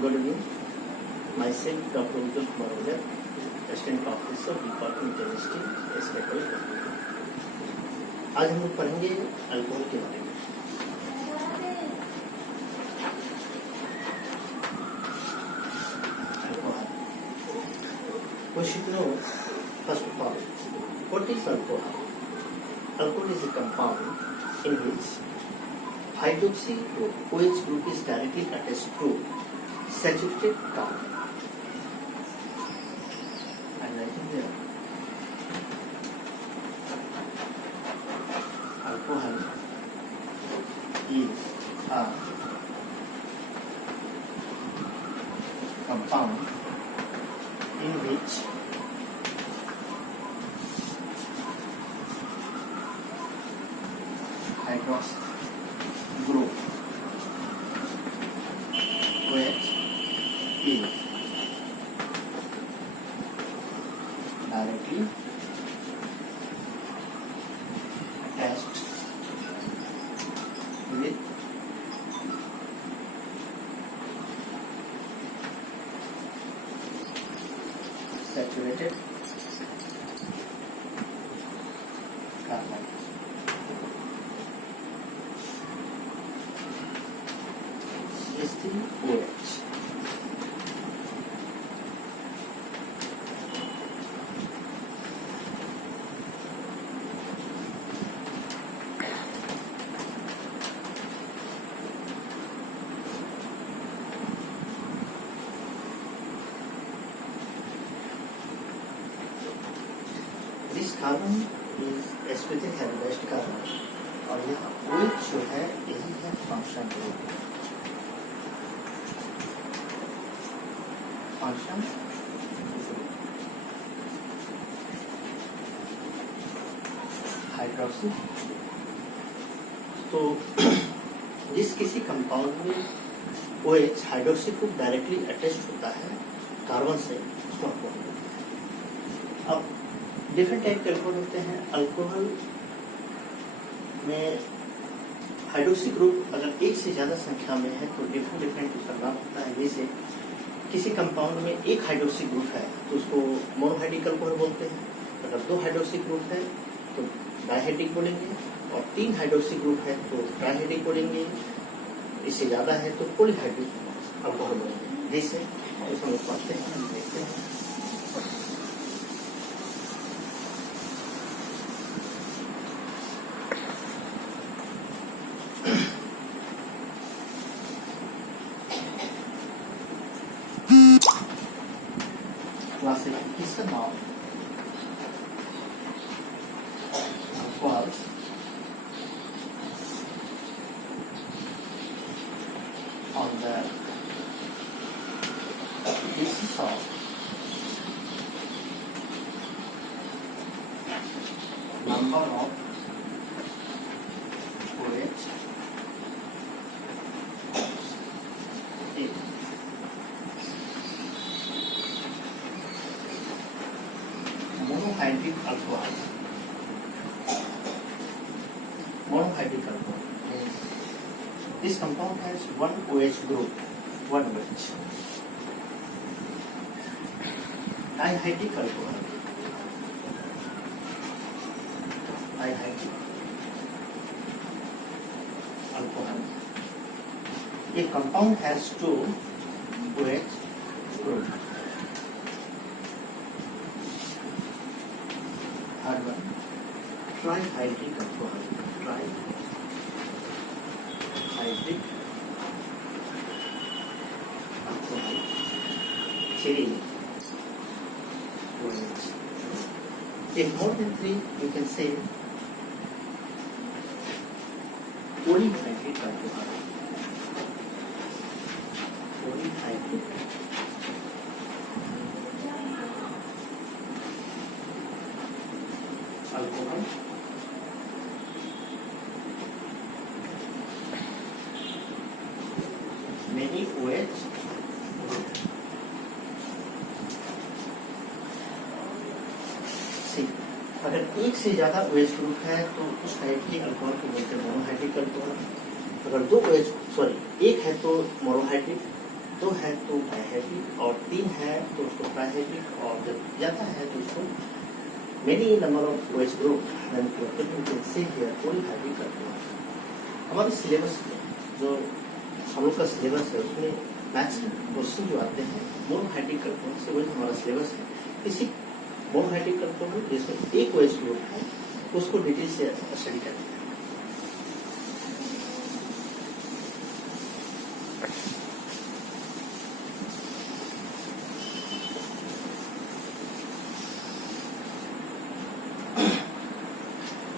Good evening. Myself, Dr. Udal Kumar, Assistant Professor, Department Chemistry, SK College. आज हम लोग पढ़ेंगे अल्कोहल के बारे में। Alcohol. We should know first of all what is alcohol. Alcohol is a compound in which hydroxy OH group is directly attached to saturated carbon. I'm writing here. Alcohol is a compound in which hydroxy group which is directly attached with saturated carbon. CH3OH. This carbon is sp3 hybridized carbon और यह OH जो है यही है function group. Function hydroxy. तो जिस किसी कंपाउंड में OH hydroxy group directly attached होता है कार्बन से, उसको अल्कोहल बोलते हैं। अब डिफरेंट टाइप के अल्कोहल होते हैं। अल्कोहल में हाइड्रोक्सी ग्रुप अगर एक से ज्यादा संख्या में है तो डिफरेंट उसका नाम होता है। जैसे किसी कंपाउंड में एक हाइड्रोक्सी ग्रुप है तो उसको मोनोहाइड्रिक अल्कोहल बोलते हैं। अगर दो हाइड्रोक्सी ग्रुप है तो डायहाइड्रिक बोलेंगे, और तीन हाइड्रोक्सी ग्रुप है तो ट्राइहाइड्रिक बोलेंगे, इससे ज्यादा है तो पॉलीहाइड्रिक अल्कोहल बोलेंगे। जैसे उसमें लोग पढ़ते हैं, हम देखते हैं। Classification of alcohols on the basis of number of OH monohydric alcohol. Monohydric alcohol means this compound has one OH group, one OH. Dihydric alcohol. Dihydric alcohol. A compound has two OH group. Third one, trihydric alcohol. Trihydric alcohol. Three OH. If more than three, you can say polyhydric alcohol. Polyhydric alcohol. Many OH अगर एक से ज्यादा OH group है तो उस टाइप के अल्कोहल को बोलते हैं मोनोहाइड्रिक अल्कोहल। अगर दो OH एक है तो मोनोहाइड्रिक, दो है तो डायहाइड्रिक, और तीन है तो उसको ट्राइहाइड्रिक, और जब ज़्यादा है तो उसको many number of OH group then से पॉलीहाइड्रिक करते हैं। हमारे सिलेबस में जो हम लोग का सिलेबस है उसमें मैक्सिमम क्वेश्चन जो आते हैं मोनोहाइड्रिक कार्बन से, वही हमारा सिलेबस है। इसी मोनोहाइड्रिक कार्बन जिसमें एक OH ग्रुप है उसको डिटेल से स्टडी करते हैं।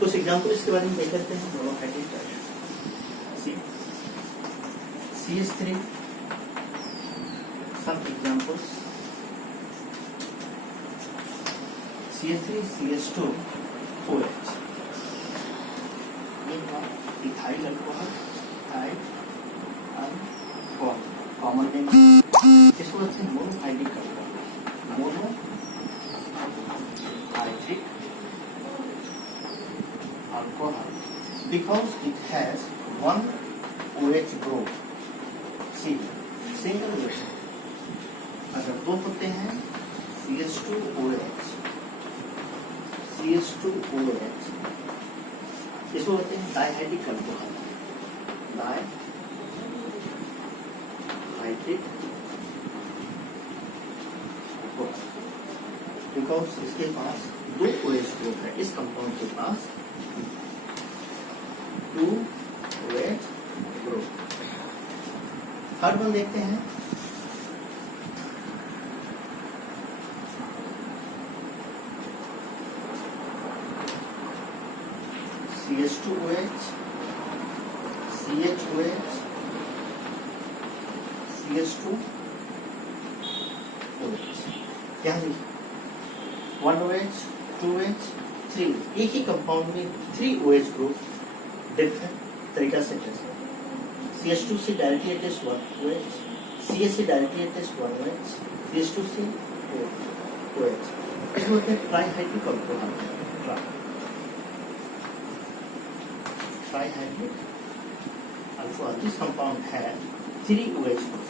कुछ एग्जाम्पल इसके बारे में देख लेते हैं। Monohydric CH3, some examples: CH3, CH2, OH। ये इथाइल अल्कोहल, कॉमन नेम, इसको कहते हैं monohydric alcohol. Monohydric alcohol because it has one OH group, single OH। अगर दो होते हैं CH2OH, इसको कहते हैं डायहाइड्रिक अल्कोहल, डायहाइड्रिक बिकॉज इसके पास दो OH ग्रुप है। इस कंपाउंड के पास 2 OH ग्रुप। थर्ड वन देखते हैं, CH2OH, CHOH, CH2OH। क्या है? 1 OH, 2 OH, 3। एक ही कंपाउंड में 3 OH ग्रुप डिफरेंट तरीका से test. CH2C directly attached 1 OH, CH directly attached 1 OH, CH2C OH। इसमें होते हैं trihydric alcohol, trihydric alcohol. This compound है 3 OH ग्रुप।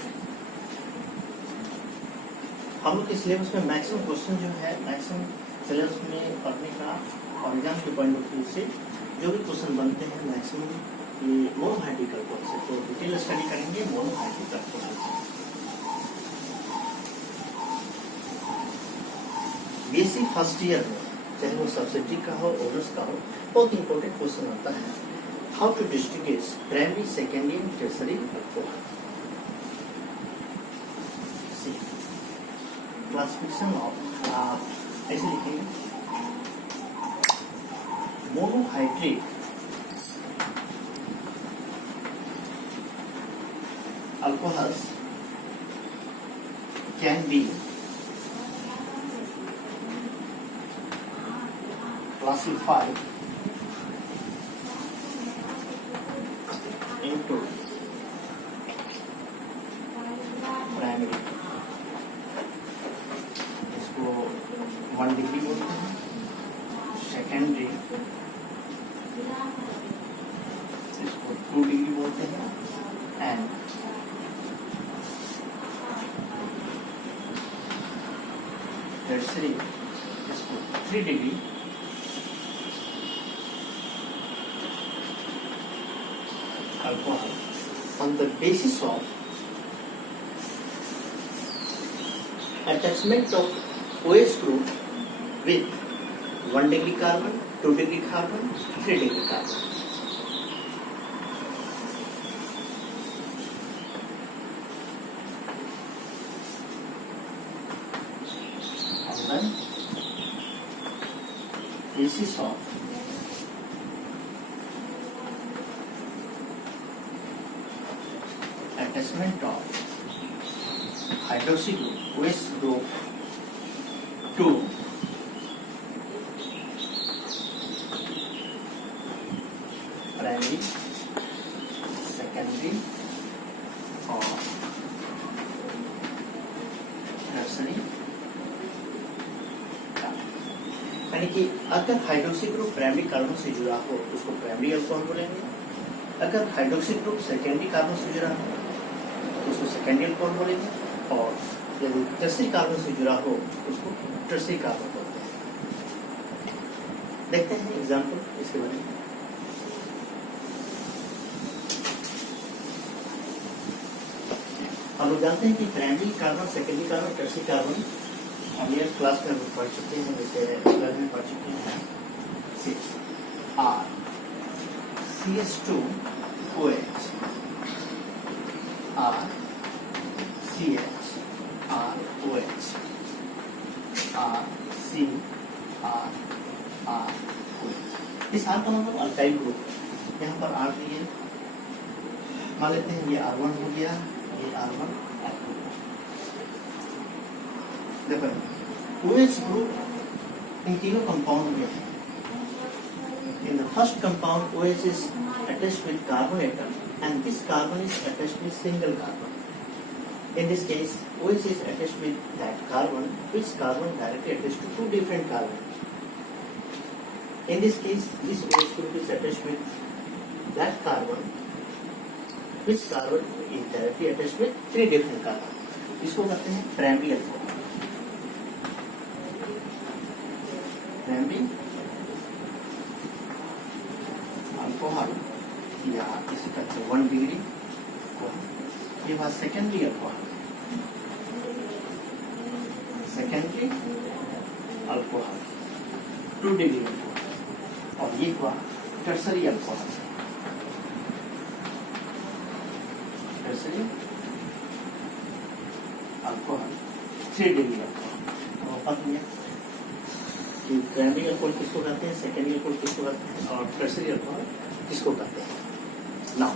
हम लोग के सिलेबस में मैक्सिमम क्वेश्चन जो है, मैक्सिमम सिलेबस में पढ़ने का और एग्जाम के पॉइंट ऑफ व्यू से जो भी क्वेश्चन बनते हैं मैक्सिमम ये मोनोहाइड्रिक अल्कोहल से। तो डिटेल स्टडी करेंगे मोनोहाइड्रिक अल्कोहल से। बीएससी फर्स्ट ईयर में चाहे वो सब्सिडी का हो, ऑनर्स का हो, बहुत इंपॉर्टेंट क्वेश्चन आता है, how to distinguish primary, secondary and tertiary alcohol. Classification of, ऐसे लिखेंगे monohydrate alcohols can be classified into primary, इसको 1 डिग्री बोलते हैं, सेकेंडरी इसको 2 डिग्री बोलते हैं, एंड टर्शरी इसको 3 degree alcohol. On the basis of attachment of OH group with 1 degree carbon, 2 degree carbon, 3 degree carbon. On the basis of attachment of hydroxy group, OH group to primary, secondary और tertiary। यानी कि अगर hydroxy group primary carbon से जुड़ा हो तो उसको primary alcohol बोलेंगे, अगर हाइड्रोक्सी ग्रुप सेकेंडरी कार्बन से जुड़ा हो तो उसको सेकेंडरी अल्कोहल बोलेंगे, और यदि टर्सरी कार्बन से जुड़ा हो तो उसको टर्सरी कार्बन बोलते हैं। देखते हैं एग्जाम्पल इसके बारे में। हम लोग जानते हैं कि primary carbon, secondary carbon, tertiary carbon हम ये क्लास में पढ़ चुके हैं, जैसे रेगुलर में पढ़ चुके हैं। R CH2OH, R CH ROH, R CROH। इस R का मतलब अल्काइल ग्रुप है। यहाँ पर R दिए, मान लेते हैं ये R1 हो गया, ये R1 R2। देखो OH ग्रुप इन तीनों कंपाउंड में है। In the first compound, OH is attached with carbon atom, and this carbon is attached with single carbon. In this case, OH is attached with that carbon, which carbon directly attached to two different carbons. In this case, this OH group is attached with that carbon, which carbon is directly attached with three different carbon. इसको कहते हैं primary alcohol. Primary alcohol या इसे कहते हैं 1 डिग्री। ये हुआ secondary alcohol, secondary alcohol 2 degree alcohol, और ये हुआ tertiary alcohol, tertiary alcohol 3 degree alcohol. तो पता है कि प्राइमरी अल्कोहल किसको कहते हैं, सेकेंडरी अल्कोहल किसको कहते हैं, और टर्सरी अल्कोहल किसको कहते हैं। नाउ